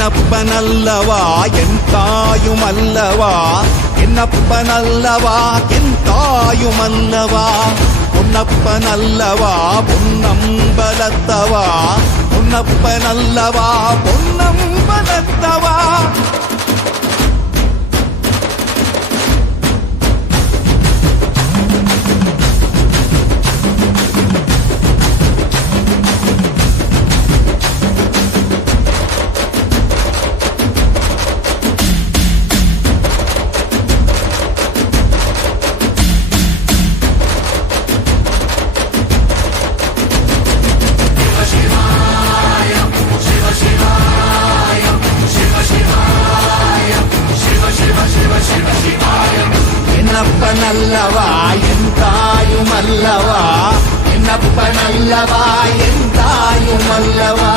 என்னப்பனல்லவா என் தாயுமல்லவா என்னப்பனல்லவா என் தாயுமல்லவா பொன்னப்பனல்லவா பொன்னம்பலத்தவா பொன்னப்பனல்லவா பொன்னம்பலத்தவா என்னப்பனல்லவா என் தாயுமல்லவா என்னப்பனல்லவா என் தாயுமல்லவா